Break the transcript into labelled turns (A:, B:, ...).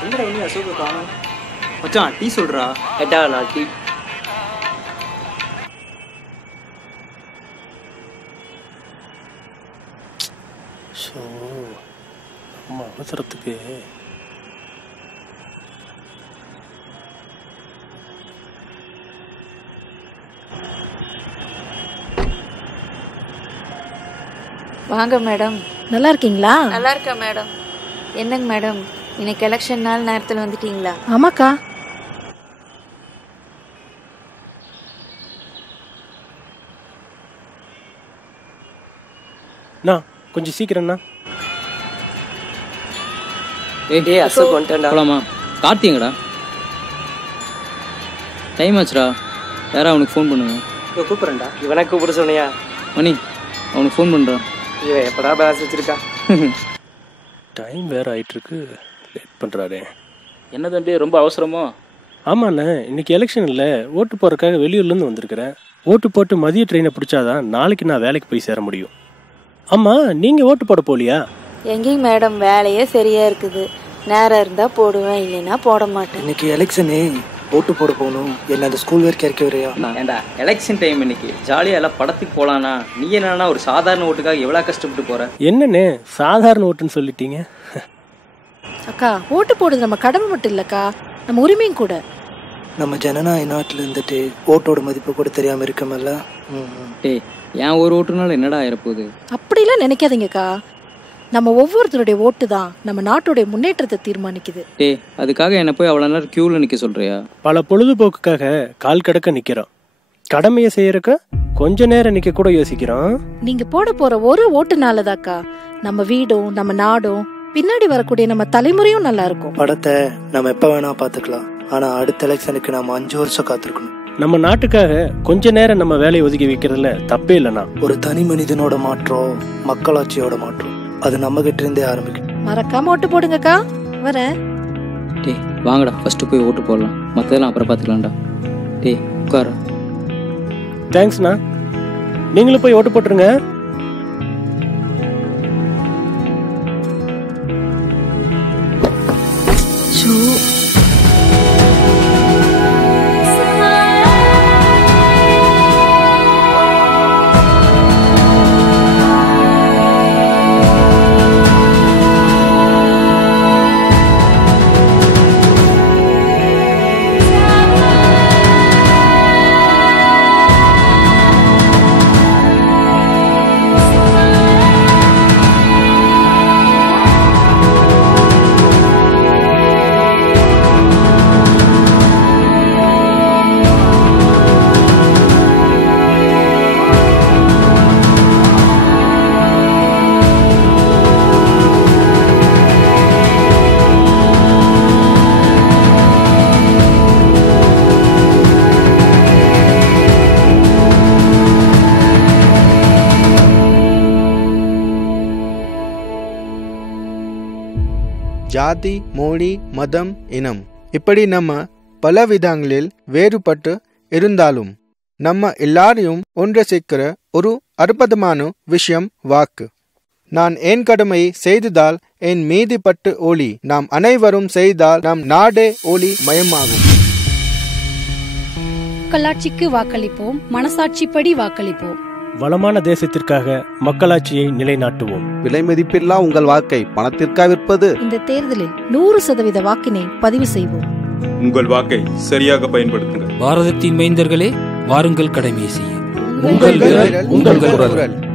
A: காணும்? மச்சான் டீ சொல்றா?
B: ஏட்டா நான் டீ.
C: ஸோ நம்ம அவசரத்துக்கு.
D: வாங்க மேடம்.
E: நல்லா இருக்கீங்களா?
D: நல்லா இருக்கேன் மேடம். என்னங்க மேடம்? இன்னைக்கு எலெக்ஷன் நாள் நேரத்தில் வந்துட்டீங்களா?
E: ஆமாக்கா.
C: அண்ணா கொஞ்சம் சீக்கிரம்ண்ணா
B: டேய் அசோக் வந்துட்டேன்டா
F: போலாமா? கார்த்திங்கடா டைம் ஆச்சுடா. யாரா அவனுக்கு ஃபோன் பண்ணுங்க
B: இதோ கூப்பிட்றேன்டா. இவனை கூப்பிட சொன்னியா?
F: மணி அவனுக்கு ஃபோன் பண்ணுறான்
B: இவன் எப்படா பேலன்ஸ் வச்சிருக்கா?
C: டைம் வேற ஆயிட்டிருக்கு. லேட் பண்ணுறாரு
F: என்ன தம்பி ரொம்ப அவசரமோ?
C: ஆமாண்ணே இன்னைக்கு எலெக்ஷன் இல்லை. ஓட்டு போடுறதுக்காக வெளியூர்லேருந்து வந்திருக்கிறேன் ஓட்டு போட்டு மதிய ட்ரெயினை பிடிச்சாதான் நாளைக்கு நான் வேலைக்கு போய் சேர முடியும். ஆமாம் நீங்கள் ஓட்டு போட போலியா?
D: எங்கேயும் மேடம் வேலையே சரியா இருக்குது. நேரம் இருந்தா போடுவேன் இல்லைன்னா போட மாட்டேன்.
A: இன்னைக்கு எலெக்ஷனு ஓட்டு போட போகணும். என்ன அந்த ஸ்கூல் வரைக்கும் இறக்கி வரையா
F: ஏண்டா எலெக்ஷன் டைம் இன்னைக்கு. ஜாலியாக எல்லாம் படத்துக்கு போகலான்னா நீ என்னன்னா ஒரு சாதாரண ஓட்டுக்காக எவ்வளோ கஷ்டப்பட்டு போற?
C: என்னண்ணே சாதாரண ஓட்டுன்னு சொல்லிட்டீங்க?
E: அக்கா ஓட்டு போடுறது நம்ம கடமை மட்டும் இல்லக்கா. நம்ம உரிமையும் கூட.
A: நம்ம ஜனநாயக நாட்டில் இருந்துட்டு ஓட்டோட மதிப்பு கூட தெரியாமல் இருக்கமல்ல? ம் ம்.
F: டேய் ஏன் ஒரு ஓட்டுனால என்னடா ஆயிரப்போகுது?
E: அப்படிலாம் நினைக்காதீங்கக்கா. நம்ம ஒவ்வொருத்தருடைய ஓட்டு தான் நம்ம நாட்டுடைய முன்னேற்றத்தை தீர்மானிக்குது.
F: டேய் அதுக்காக என்ன போய் அவ்வளோ நேரம் க்யூவில் நிற்க சொல்றியா?
C: பல பொழுதுபோக்குக்காக கால் கடக்க நிற்கிறோம் கடமையை செய்யறக்க கொஞ்ச நேரம் நிற்க கூட யோசிக்கிறோம்.
E: நீங்க போட போற ஒரு ஓட்டுனாலதாக்கா. நம்ம வீடும் நம்ம நாடும் பின்னாடி வரக்கூடிய நம்ம தலைமுறையும் நல்லா இருக்கும்.
A: படத்தை நம்ம எப்போ வேணா பார்த்துக்கலாம். ஆனால் அடுத்த எலெக்ஷனுக்கு நம்ம அஞ்சு வருஷம் காத்திருக்கணும்.
C: நம்ம நாட்டுக்காக கொஞ்ச நேரம் நம்ம வேலையை ஒதுக்கி வைக்கிறதுல தப்பே இல்லைண்ணா
A: ஒரு தனி மனிதனோட மாற்றம் மக்களாட்சியோட மாற்றம் அது நம்ம கிட்ட இருந்தே ஆரம்பிக்கும்
E: மறக்காம ஓட்டு போடுங்கக்கா. வரேன்.
F: டேய் வாங்கடா. ஃபஸ்ட்டு போய் ஓட்டு போடலாம். மற்றதெல்லாம் அப்புறம் பார்த்துக்கலாம்டா. டேய் உட்கார.
C: தேங்க்ஸ்ண்ணா நீங்களும் போய் ஓட்டு போட்டுருங்க.
G: ஜாதி மொழி மதம் இனம். இப்படி நம்ம பல விதங்களில் வேறுபட்டு இருந்தாலும் நம்ம எல்லாரையும் ஒன்று சேர்க்கிற ஒரு அற்புதமான விஷயம் வாக்கு. நான் என் கடமையை செய்ததால் என் மீதி பட்டு ஒளி. நாம் அனைவரும் செய்தால் நம் நாடே ஒளி மயமாகும்.
H: கல்லாட்சிக்கு வாக்களிப்போம் மனசாட்சிப்படி வாக்களிப்போம்.
C: வளமான தேசத்திற்காக மக்களாட்சியை நிலைநாட்டுவோம்.
I: விலை மதிப்பில்லா உங்கள் வாக்கை பணத்திற்கா விற்பது
E: இந்த தேர்தலில் நூறு சதவீத வாக்கினை பதிவு செய்வோம்.
J: உங்கள் வாக்கை சரியாக பயன்படுத்துங்கள்.
K: பாரதத்தின் மைந்தர்களே வாருங்கள் கடமையை செய்ய
G: உங்கள் உங்கள் குரல்.